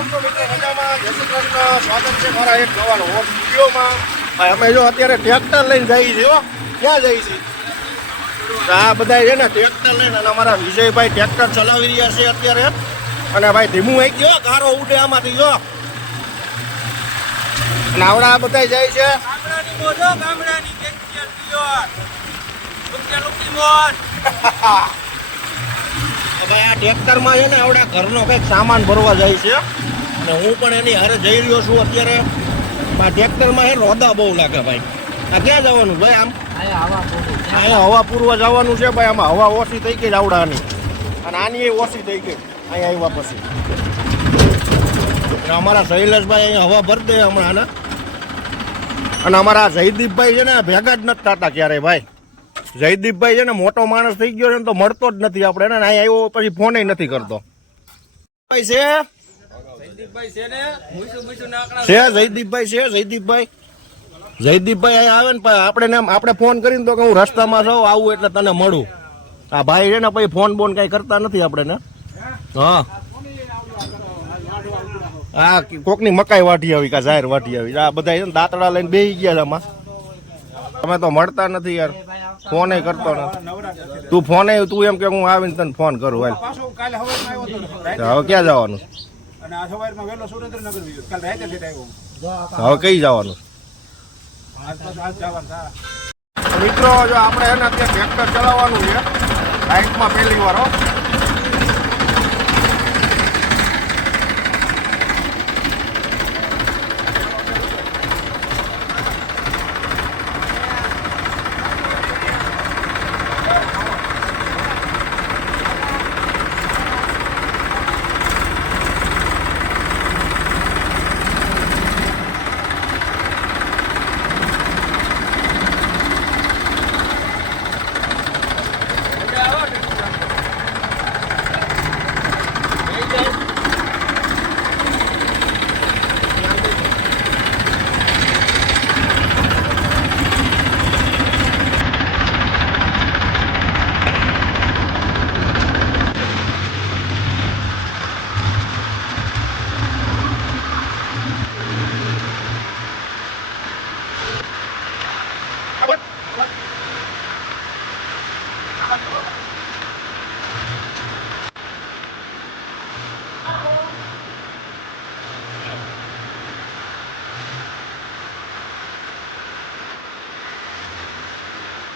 કેમ છો મિત્રો? મજામાં? જય શ્રી કૃષ્ણ. સ્વાગત છે મારા એક નવા વિડીયોમાં. ભાઈ અમે જો અત્યારે ટ્રેક્ટર લઈને જઈએ છીએ. ક્યાં જઈએ છીએ? આ બધા છે ને ટ્રેક્ટર લઈને, અને અમારા વિજયભાઈ ટ્રેક્ટર ચલાવી રહ્યા છે અત્યારે. અને ભાઈ ધીમું આવી ગયો, ગારો ઉડે આમાંથી જો. અને આવડા બધા જાય છે ભાઈ આ ટ્રેક્ટરમાં છે ને આવડા ઘરનો કંઈક સામાન ભરવા જાય છે, અને હું પણ એની હારે જઈ રહ્યો છું અત્યારે. આ ટ્રેક્ટરમાં છે રોદા બહુ લાગે ભાઈ. આ ક્યાં જવાનું ભાઈ? આમ અહીંયા હવા પૂરવા જવાનું છે ભાઈ. આમાં હવા ઓછી થઈ ગઈ આવડાની, અને આની એ ઓછી થઈ ગઈ અહીંયા આવ્યા પછી. અમારા શૈલેષભાઈ અહીંયા હવા ભરી દે હમણાં. અને અમારા જયદીપભાઈ છે ને ભેગા જ નથી થતા ક્યારેય ભાઈ. જયદીપભાઈ છે ને મોટો માણસ થઈ ગયો છે ને તો મળતો જ નથી આપણે ને. અહીંયા આવ્યો પછી ફોન નથી કરતો. ભાઈ છે જયદીપભાઈ છે જયદીપભાઈ અહીંયા આવે ને આપણે ફોન કરીને તો કે હું રસ્તામાં છું આવું એટલે તને મળું. આ ભાઈ છે ને પછી ફોન બોન કઈ કરતા નથી આપણે ને. હા હા કોકની મકાઈ વાટી આવી કા જાહેર વાટી આવી. આ બધા છે ને દાંતડા લઈને બેસી ગયા છે આમાં. તમે તો મળતા નથી યાર, ફોન કરતો નથી. તું ફોન તું એમ કે હું આવીને તને ફોન કરું. હાલ હવે ક્યાં જવાનું? હવે કઈ જવાનું મિત્રો? જો આપણે એને અત્યારે ટ્રેક્ટર ચલાવવાનું છે બાઇકમાં પહેલી વાર.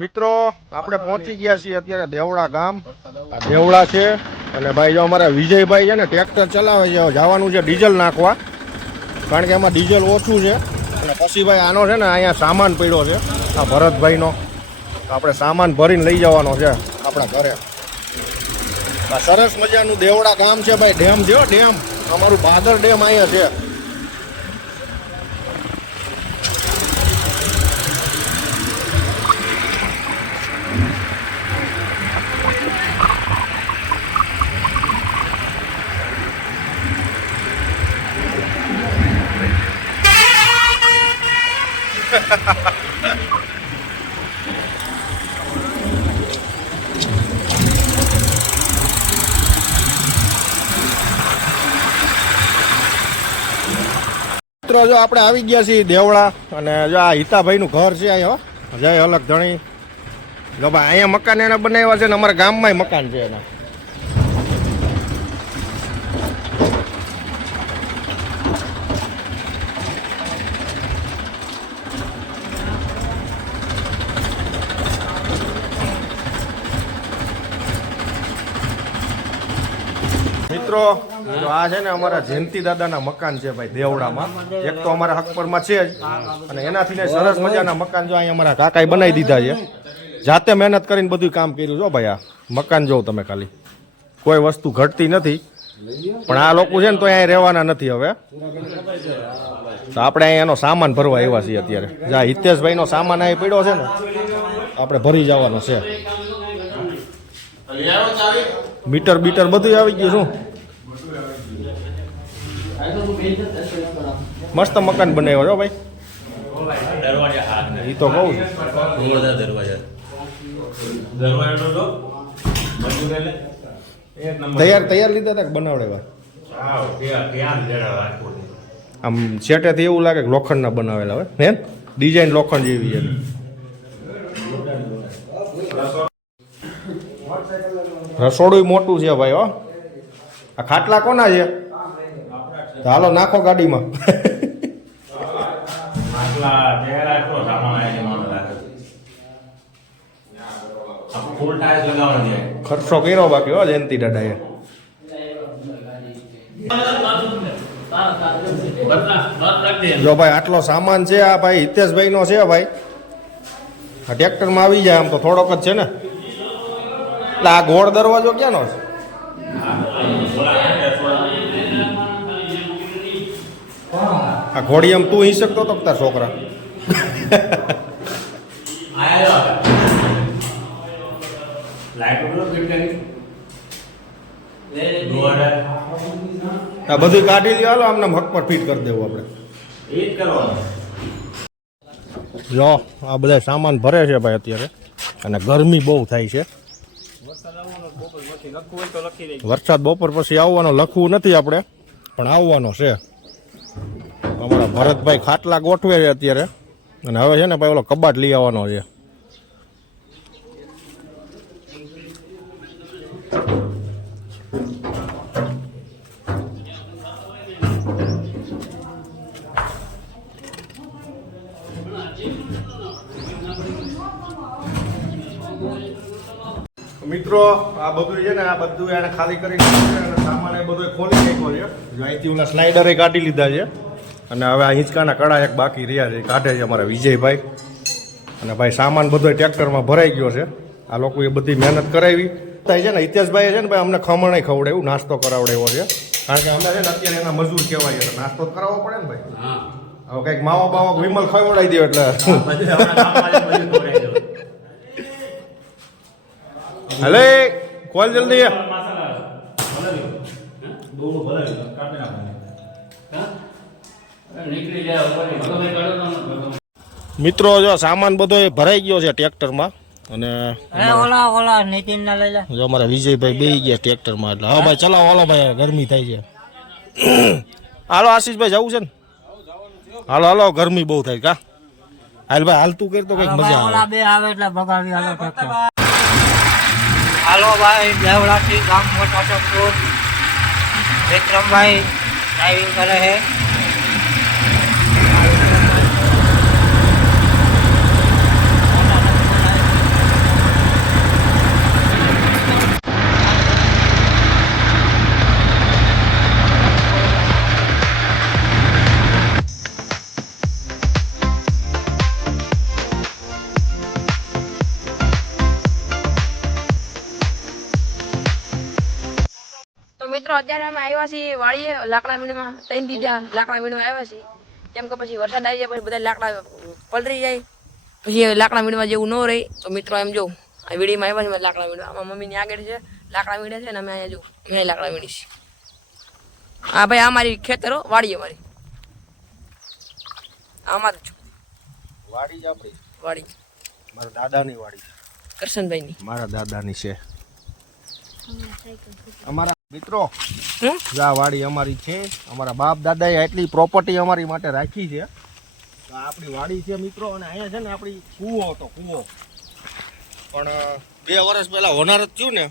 મિત્રો આપણે પહોંચી ગયા છીએ અત્યારે દેવડા ગામ. દેવડા છે અને ભાઈ જો અમારા વિજયભાઈ છે ને ટ્રેક્ટર ચલાવે છે. જવાનું છે ડીઝલ નાખવા, કારણ કે એમાં ડીઝલ ઓછું છે. અને પછી ભાઈ આનો છે ને અહીંયા સામાન પડ્યો છે આ ભરતભાઈનો. આપણે સામાન ભરીને લઈ જવાનો છે આપણા ઘરે. આ સરસ મજાનું દેવડા ગામ છે ભાઈ. ડેમ જો ડેમ, અમારું ભાદર ડેમ અહીંયા છે. મિત્રો જો આપણે આવી ગયા છીએ દેવડા, અને જો આ હિતાભાઈ નું ઘર છે અહીંયા. જય અલગ ધણી. જો ભાઈ અહીંયા મકાન એને બનાવ્યા છે ને અમારા ગામમાં મકાન છે એના. મિત્રો આ છે ને અમારા જયંતિ દાદાના મકાન છે ભાઈ દેવડામાં. એક તો અમારા હકપરમાં છે જ, અને એનાથી ને સરસ મજાના મકાન જો અહીંયા અમારા કાકાએ બનાવી દીધા છે. જાતે મહેનત કરીને બધું કામ કર્યું. જો ભાઈ આ મકાન જોઉં તમે, ખાલી કોઈ વસ્તુ ઘટતી નથી. પણ આ લોકો છે ને તો અહીંયા રહેવાના નથી હવે. તો આપણે અહીંયા એનો સામાન ભરવા આવ્યા છીએ અત્યારે. જ્યાં હિતેશભાઈનો સામાન અહીં પડ્યો છે ને આપણે ભરી જવાનો છે. મીટર બીટર બધું આવી ગયું. શું મસ્ત મકાન બનાવ્યો છો ભાઈ. એ તો કહું તૈયાર લીધા હતા બનાવડેવા. આમ શેટેથી એવું લાગે કે લોખંડના બનાવેલા હોય હે ડિઝાઇન લોખંડ જેવી છે રસોડું મોટું છે ભાઈ હો આ ખાટલા કોના છે તો હાલો નાખો ગાડીમાં ખર્ચો કર્યો બાકી હો જયંતિ દાદાએ જો ભાઈ આટલો સામાન છે આ ભાઈ હિતેશભાઈ નો છે ભાઈ આ ટ્રેક્ટરમાં આવી જાય આમ તો થોડોક જ છે ને એટલે આ ગોળ દરવાજો ક્યાંનો છે આ ઘોડી આમ તું હી શકતો તો તાર છોકરા આ બધું કાઢી લ્યો હાલો આમને હક પર ફિટ કરી દેવું આપણે જો આ બધા સામાન ભરે છે ભાઈ અત્યારે અને ગરમી બહુ થાય છે વરસાદ બપોર પછી આવવાનો લખવું નથી આપણે પણ આવવાનો છે અમારા ભરતભાઈ ખાટલા ગોઠવે છે અત્યારે અને હવે છે ને ભાઈ ઓલો કબાટ લઈ આવવાનો છે મિત્રો આ બધું છે ને આ બધું એને ખાલી કરી નાખ્યું અને સામાન એ બધો ખોલી નાખ્યો છે અહીંથી ઓલા સ્લાઇડરે કાઢી લીધા છે અને હવે આ હિંચકાના કડા એક બાકી રહ્યા છે કાઢે છે અમારા વિજયભાઈ અને ભાઈ સામાન બધો ટ્રેક્ટરમાં ભરાઈ ગયો છે આ લોકોએ બધી મહેનત કરાવી થાય છે ને હિતેશભાઈ છે ને ભાઈ અમને ખમણ ખવડાવ્યું નાસ્તો કરાવડાવ્યો છે કારણ કે અમે છે ને અત્યારે એના મજૂર કહેવાય એટલે નાસ્તો જ કરાવવો પડે ને ભાઈ હવે કંઈક માવો બાવો વિમલ ખવડાવી દો એટલે હલે કોલ જલ્દી મિત્રો જો સામાન બધો ભરાઈ ગયો છે ટ્રેક્ટરમાં અને જો અમારા વિજયભાઈ બેસી ગયા ટ્રેક્ટરમાં એટલે હા ભાઈ ચલાવો હાલો ભાઈ ગરમી થાય છે હાલો આશીષભાઈ જવું છે ને હાલો હાલો ગરમી બહુ થાય કા હાલ ભાઈ હાલતું કર તો કઈક મજા આવે એટલે ભગાવી હાલો ભાઈ દેવડાથી ગામ મોટા ચકડોળ વિક્રમભાઈ ડ્રાઇવિંગ કરે છે મિત્રો અત્યારે અમે આવ્યા છીએ વાળીએ લાકડા મીણમાં 3 દીધા લાકડા મીણમાં આવ્યા છીએ કેમ કે પછી વરસાદ આવી જાય પછી બધા લાકડા પલરી જાય પછી લાકડા મીણમાં જેવું ન રહે તો મિત્રો એમ જો આ વીડીમાં આવ્યા છે લાકડા મીણવા આમાં મમ્મીની આગળ છે લાકડા મીણે છે ને અમે અહીંયા જો મેં લાકડા મીણી છે હા ભાઈ આ મારી ખેતરો વાડી અમારી આમાં જ છું વાડી જ આપણી વાડી મારા દાદાની વાડી કરશનભાઈની મારા દાદાની છે અમારા મિત્રો આ વાડી અમારી છે અમારા બાપ દાદાએ એટલી પ્રોપર્ટી અમારી માટે રાખી છે આપણી વાડી છે મિત્રો અને અહીંયા છે ને આપણી કૂવો હતો કૂવો પણ 2 વર્ષ પહેલા હોનારત થયું ને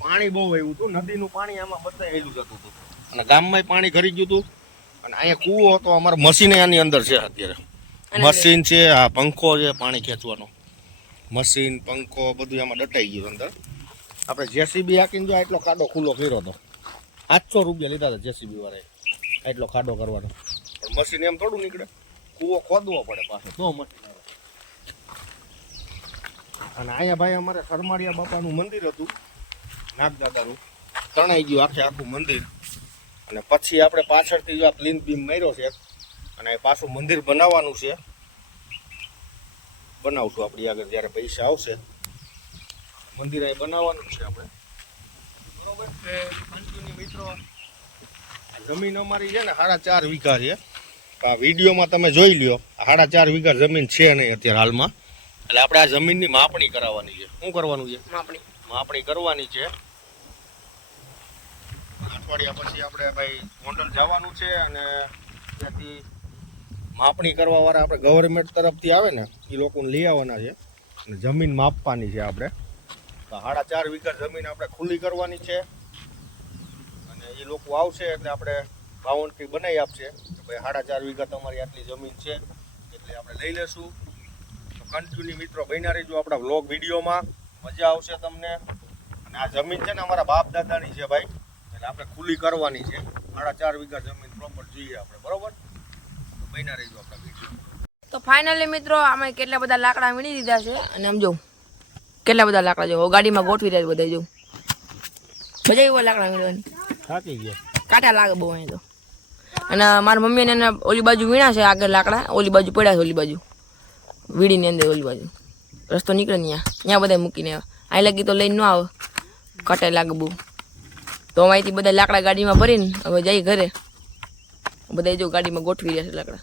પાણી બહુ આવ્યું હતું નદીનું પાણી આમાં બધે હેલું જતું હતું અને ગામમાં પાણી ઘરી ગયું હતું અને અહીંયા કૂવો હતો અમારા મશીન આની અંદર છે અત્યારે મશીન છે આ પંખો છે પાણી ખેંચવાનો મશીન પંખો બધું આમાં દટાઈ ગયું અંદર આપણે જેસીબી હાકીને જો આટલો ખાડો ખુલ્લો કર્યો હતો 800 રૂપિયા લીધા હતા જેસીબી વાળાએ આટલો ખાડો કરવાનો પણ મશીન એમ થોડું નીકળે કૂવો ખોદવો પડે પાછો તો મશીન આવે અને અહીંયા ભાઈ અમારે સરમાળિયા બાપાનું મંદિર હતું નાગદાદાનું તણાઈ ગયું આખું મંદિર અને પછી આપણે પાછળથી જો આ પ્લીન બીમ માર્યો છે અને પાછું મંદિર બનાવવાનું છે બનાવશું આપણી આગળ જ્યારે પૈસા આવશે મંદિર અહીં બનાવવાનું છે આપણે બરોબર મિત્રો જમીન અમારી છે ને 4.5 વીઘા છે આ વિડીયોમાં તમે જોઈ લ્યો 4.5 વીઘા જમીન છે નહીં અત્યારે હાલમાં એટલે આપણે આ જમીનની માપણી કરાવવાની છે શું કરવાનું છે માપણી કરવાની છે અઠવાડિયા પછી આપણે ભાઈ ગોંડલ જવાનું છે અને ત્યાંથી માપણી કરવા વાળા આપણે ગવર્મેન્ટ તરફથી આવે ને એ લોકોને લઈ આવવાના છે અને જમીન માપવાની છે આપણે. તો 4.5 વીઘા જમીન આપણે ખુલ્લી કરવાની છે અને એ લોકો આવશે એટલે આપણે બાઉન્ડ્રી બનાવી આપશે કે ભાઈ 4.5 વીઘા તમારી આટલી જમીન છે એટલે આપણે લઈ લેશું. તો કન્ટિન્યુ મિત્રો બન્યા રહેજો આપણા વ્લોગ વિડીયોમાં, મજા આવશે તમને. અને આ જમીન છે ને અમારા બાપ દાદાની છે ભાઈ, એટલે આપણે ખુલ્લી કરવાની છે. 4.5 વીઘા જમીન પ્રોપર જોઈએ આપણે, બરોબર? તો બન્યા રહેજો આપણા વિડીયો. તો ફાઇનલી મિત્રો અમે કેટલા બધા લાકડા વીણી દીધા છે અને આમ જો કેટલા બધા લાકડા જો ગાડીમાં ગોઠવી રહ્યા બધા જો મજા આવી લાકડા વીણવાની. થાકી ગયા, કાંટા લાગે બહુ અહીં તો. અને મારી મમ્મીને એને ઓલી બાજુ વીણા છે આગળ લાકડા, ઓલી બાજુ પડ્યા છે, ઓલી બાજુ વીડીની અંદર ઓલી બાજુ રસ્તો નીકળે ને ત્યાં બધા મૂકીને અહીં લાગી તો લઈને ન આવે, કાંટા લાગે બહુ. તો અહીંથી બધા લાકડા ગાડીમાં ભરીને હવે જઈ ઘરે. બધા જો ગાડીમાં ગોઠવી રહ્યા છે લાકડા.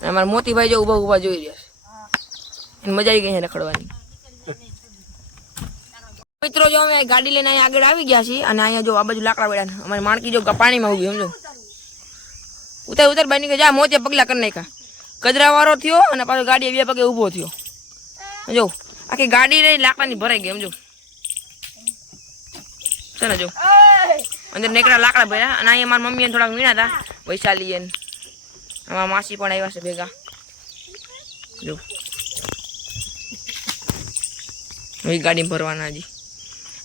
અને અમારા મોતીભાઈ જો ઊભા ઊભા જોઈ રહ્યા છે, એને મજા આવી ગઈ છે રખડવાની. મિત્રો જો અમે ગાડી લઈને અહીંયા આગળ આવી ગયા છીએ અને અહીંયા જો આ બાજુ લાકડા પડ્યા. અમારી માણકી જો પાણીમાં ઉભી, સમજો ઉતાર ઉતાર બાની કે જા મોતે પગલા કરી નાખ્યા. કચરા વાળો થયો અને પાછો ગાડી 2 પગે ઊભો થયો. જો આખી ગાડી રહી લાકડાની ભરાઈ ગઈ, સમજો ચાલો જો અંદર નીકળ્યા લાકડા ભર્યા. અને અહીંયા મારી મમ્મીને થોડાક વીણા હતા, વૈશાલી એને અમારા માસી પણ આવ્યા છે ભેગા. જો એ ગાડી ભરવાના હજી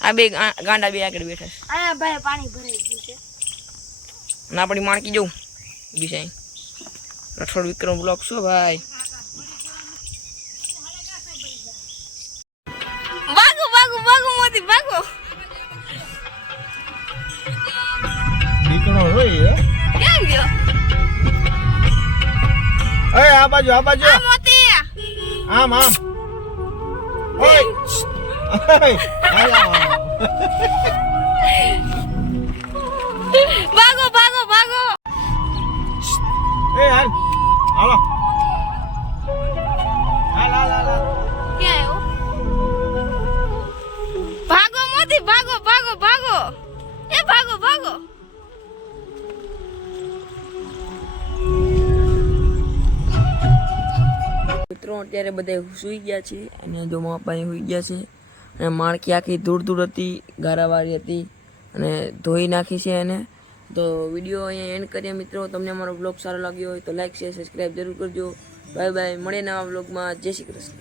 આ બે ગાંડા બે આગળ બેઠા છે. આયા ભાઈ પાણી ભરાઈ ગયું છે. અને આપણી માણકી જવું બિસાઈ રઠોડ વિક્રમ બ્લોક શું ભાઈ. ભાગો ભાગો ભાગો મોતી ભાગો. નીકળો હોય કેમ ગયો એ આ બાજુ આ મોતી? આમ આમ ઓય ભાગો ભાગો ભાગો. એ હાલ હાલો હાલ હાલ હાલ ક્યાં આવ્યો? ભાગો મોતી ભાગો ભાગો ભાગો. એ ભાગો ભાગો. મિત્રો અત્યારે બધા સૂઈ ગયા છે અને જો માપાની સૂઈ ગયા છે અને માણકી આખી ધૂળ ધૂળ હતી, ગારાવાળી હતી અને ધોઈ નાખી છે એને. તો વિડીયો અહીંયા એન્ડ કરીએ મિત્રો. તમને અમારો બ્લોગ સારો લાગ્યો હોય તો લાઈક શેર સબસ્ક્રાઈબ જરૂર કરજો. બાય બાય, મળીએ નવા બ્લોગમાં. જય શ્રી કૃષ્ણ.